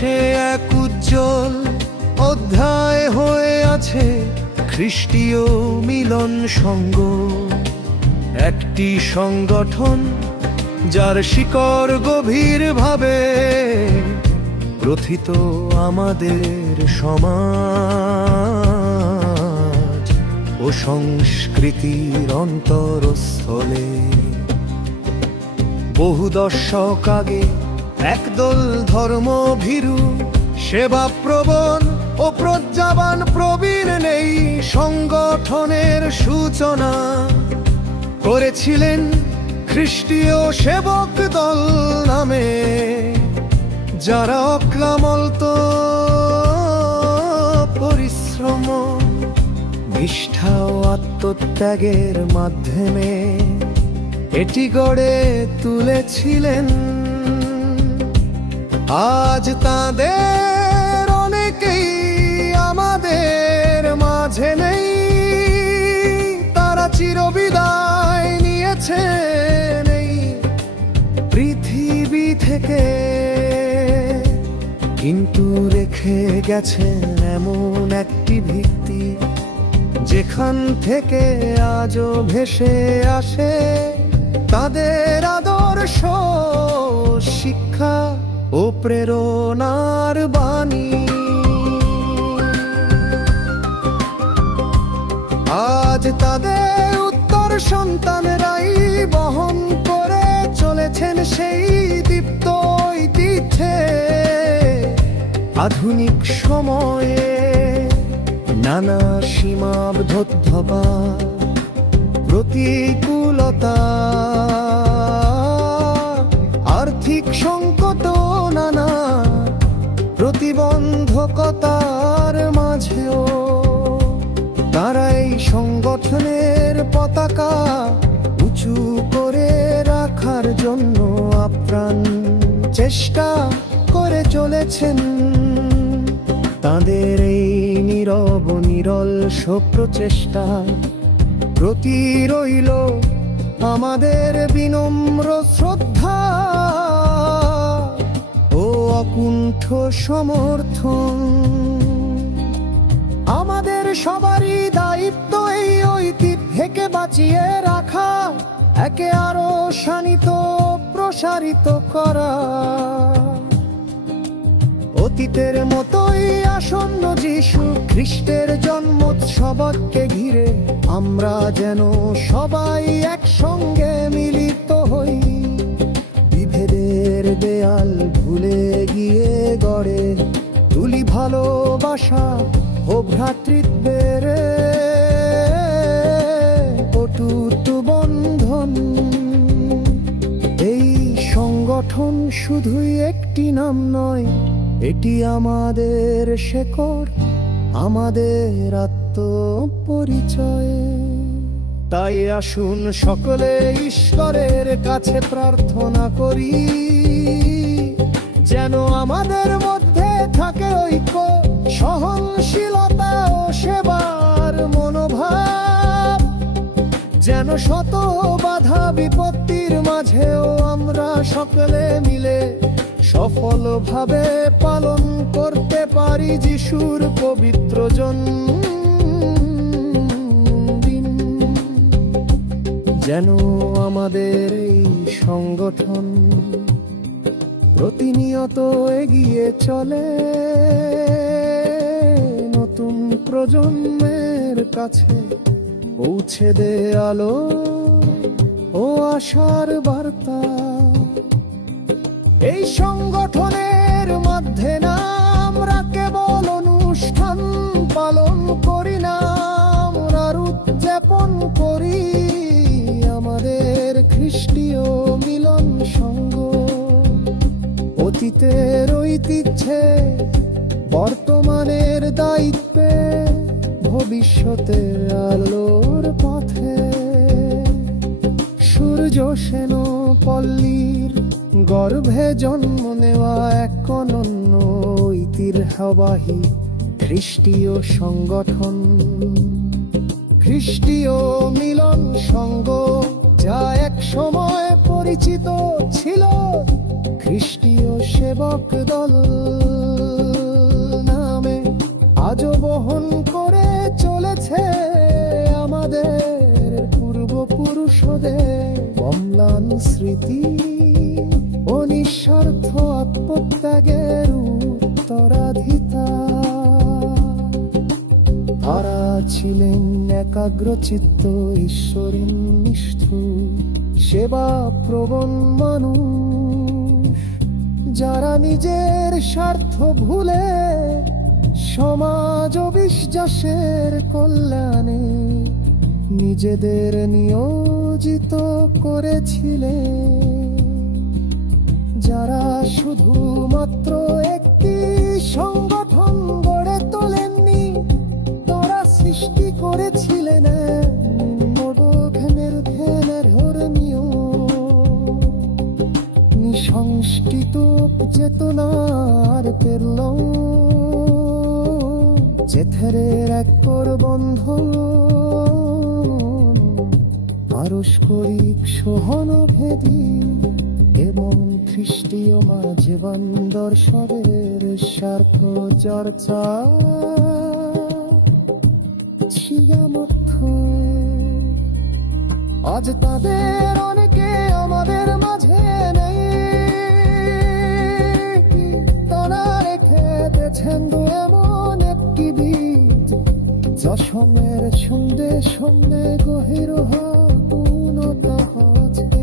ইতিহাসে এক উজ্জ্বল অধ্যায় হয়ে আছে খ্রিস্টীয় মিলন সংঘ, একটি সংগঠন যার শিকড় গভীরভাবে প্রথিত আমাদের সমাজ ও সংস্কৃতির অন্তরস্থলে। বহু দশক আগে একদল ধর্মভীরু, সেবাপ্রবণ ও প্রজ্ঞাবান প্রবীণ নেই সংগঠনের সূচনা করেছিলেন খ্রিস্টীয় সেবক দল নামে, যারা অক্লামন্ত পরিশ্রম, নিষ্ঠা ও আত্মত্যাগের মাধ্যমে এটি গড়ে তুলেছিলেন। আজ তাদের অনেকেই আমাদের মাঝে নেই, তারা চিরবিদায় নিয়েছেন এই পৃথিবী থেকে, কিন্তু রেখে গেছেন এমন একটি ভিত্তি যেখান থেকে আজও ভেসে আসে তাদের আদর্শ, শিক্ষা ও প্রেরণার বাণী। আজ তাদের উত্তর সন্তানরাই বহন করে চলেছেন সেই দীপ্ত ঐতিহ্যে। আধুনিক সময়ে নানা সীমাবদ্ধতা, প্রতিকূলতা, আর্থিক সংকট, নানা প্রতিবন্ধকতার মাঝেও তারা এই সংগঠনের পতাকা উঁচু করে রাখার জন্য আপ্রাণ চেষ্টা করে চলেছেন। তাদের এই নীরব নিরল প্রচেষ্টা প্রতি রইল আমাদের বিনম্র শ্রদ্ধা ও অকুণ্ঠ সমর্থন। আমাদের সবারই দায়িত্ব এই ঐতিহ্যকে বাঁচিয়ে রাখা, একে আরো শানিত প্রসারিত করা। অতীতের মতোই আসন্ন যিশু খ্রিস্টের জন্মোৎসবকে ঘিরে আমরা যেন সবাই একসঙ্গে মিলিত হই, বিভেদের দেয়াল ভুলে গিয়ে গড়ে তুলি ভালোবাসা ও ভ্রাতৃত্বের অটুট বন্ধন। এই সংগঠন শুধুই একটি নাম নয়, এটি আমাদের শেকড়, আমাদের আত্মপরিচয়। তাই আসুন সকলে ঈশ্বরের কাছে প্রার্থনা করি, যেন আমাদের মধ্যে থাকে ঐক্য, সহনশীলতা ও সেবার মনোভাব, যেন শত বাধা বিপত্তির মাঝেও আমরা সকলে মিলে সফলভাবে পালন করতে পারি যিশুর পবিত্র জন্মদিন। যেন আমাদের এই সংগঠন প্রতিনিয়ত এগিয়ে চলে, নতুন প্রজন্মের কাছে পৌঁছে দে আলো ও আশার বার্তা। এই সংগঠনের মধ্যে না আমরা কেবল অনুষ্ঠান পালন করি না, আমরা উদযাপন করি আমাদের খ্রিস্টীয় মিলন সংঘ। অতীতের ঐতিহ্যে, বর্তমানের দায়িত্বে, ভবিষ্যতের আলোর পথে। সূর্য সেন পল্লীর গর্ভে জন্ম নেওয়া এক অনন্য ঐতিহ্যবাহী খ্রিস্টীয় সংগঠন, খ্রিস্টীয় মিলন সংঘ, যা এক সময় পরিচিত ছিল খ্রিস্টীয় সেবক দল নামে আজও বহন করে চলেছে আমাদের পূর্বপুরুষদের অম্লান স্মৃতি ও নিঃস্বার্থ আত্মত্যাগের উত্তরাধিকার। তারা ছিলেন একাগ্রচিত্ত ঈশ্বরনিষ্ঠ সেবা প্রবণ মানুষ, যারা নিজের স্বার্থ ভুলে সমাজ ও বিশ্বাসের কল্যাণে নিজেদের নিয়োজিত করেছিলেন। যারা শুধুমাত্র একটি সংগঠন গড়ে তোলেননি, তারা সৃষ্টি করেছিলেন ধর্মীয় নিঃসংস্কৃত চেতনার পেরল চেথেরের এক বন্ধন পারস্পরিক সহানুভূতি এবং খ্রিস্টীয় মাঝবান দর্শনের স্বার্থ চর্চা আজ তাদের অনেকে আমাদের মাঝে নেই। তারা রেখে গেছেন এমন একটি বীজ যা সময়ের সঙ্গে সঙ্গে গভীর উন্নত হচ্ছে।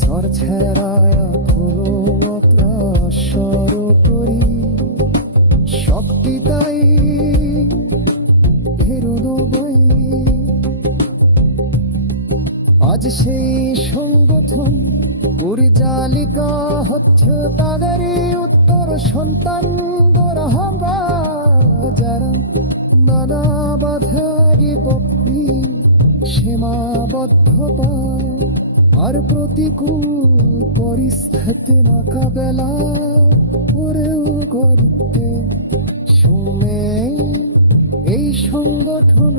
ঝড় ছেড়ায় হলো অগ্রসর করি সবটি তাই ফেরোনো বই। আজ সেই সংগঠন পরিচালিকা হচ্ছে তাদেরই উত্তর সন্তান দোরহাঙ্গা, যারা নানা বাধারি বক্রি সীমাবদ্ধতা আর প্রতিকূল পরিস্থিতি মোকাবেলা করেও গড়তে শুনে এই সংগঠন